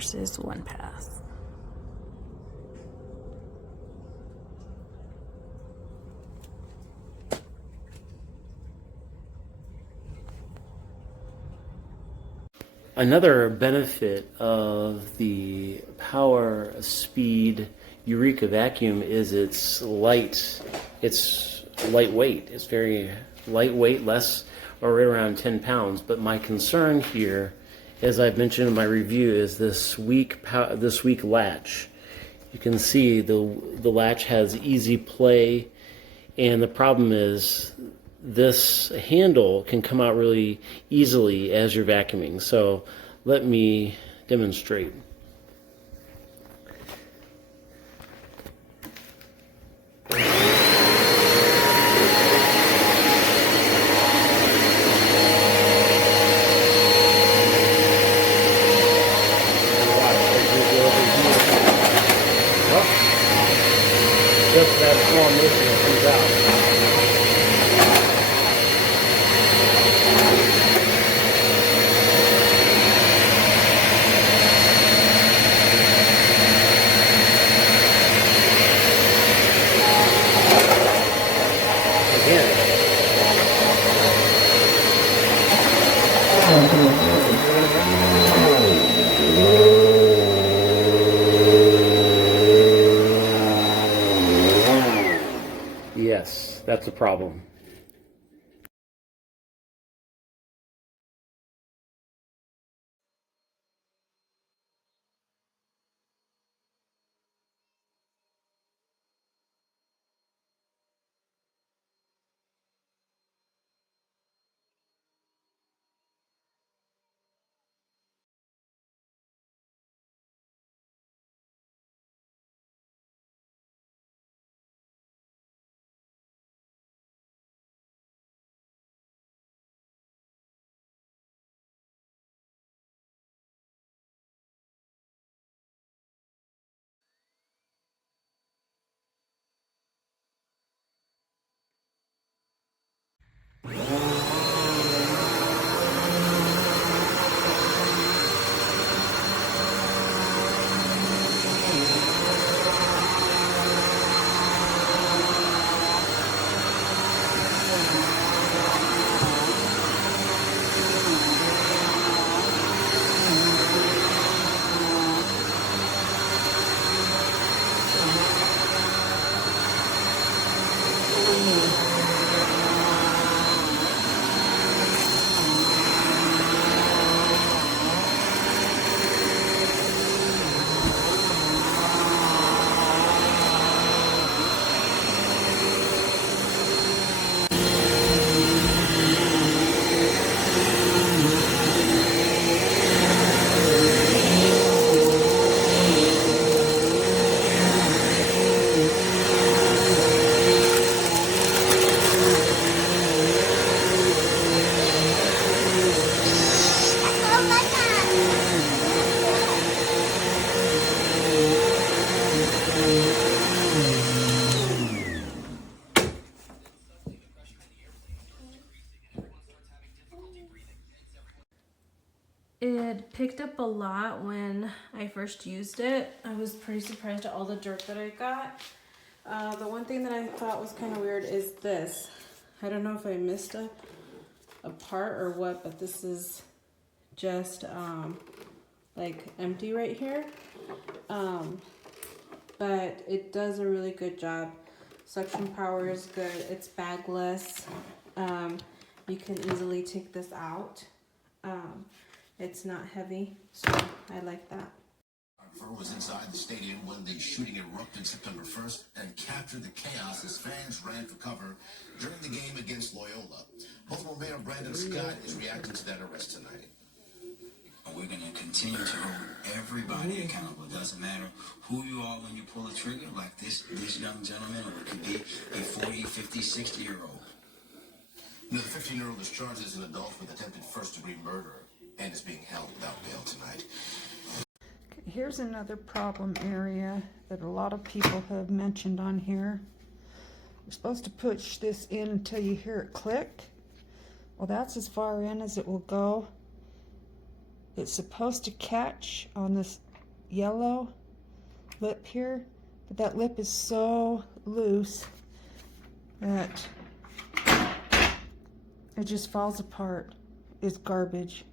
versus one pass. Another benefit of the Power Speed Eureka vacuum is it's lightweight. It's very lightweight, less or right around 10 pounds. But my concern here, as I've mentioned in my review, is this weak latch. You can see the latch has easy play, and the problem is this handle can come out really easily as you're vacuuming. So let me demonstrate. Just that small motion comes out. Yes, that's a problem. It picked up a lot when I first used it. I was pretty surprised at all the dirt that I got. The one thing that I thought was kind of weird is this. I don't know if I missed a part or what, but this is just like empty right here. But it does a really good job. Suction power is good. It's bagless. You can easily take this out. It's not heavy, so I like that. Was inside the stadium when the shooting erupted September 1st and captured the chaos as fans ran for cover during the game against Loyola. Baltimore Mayor Brandon Scott is reacting to that arrest tonight. We're going to continue to hold everybody accountable. It doesn't matter who you are when you pull a trigger, like this young gentleman, or it could be a 40, 50, 60-year-old. You know, the 15-year-old is charged as an adult with attempted first-degree murder and is being held without bail tonight. Here's another problem area that a lot of people have mentioned on here. You're supposed to push this in until you hear it click. Well, that's as far in as it will go. It's supposed to catch on this yellow lip here, but that lip is so loose that it just falls apart. It's garbage.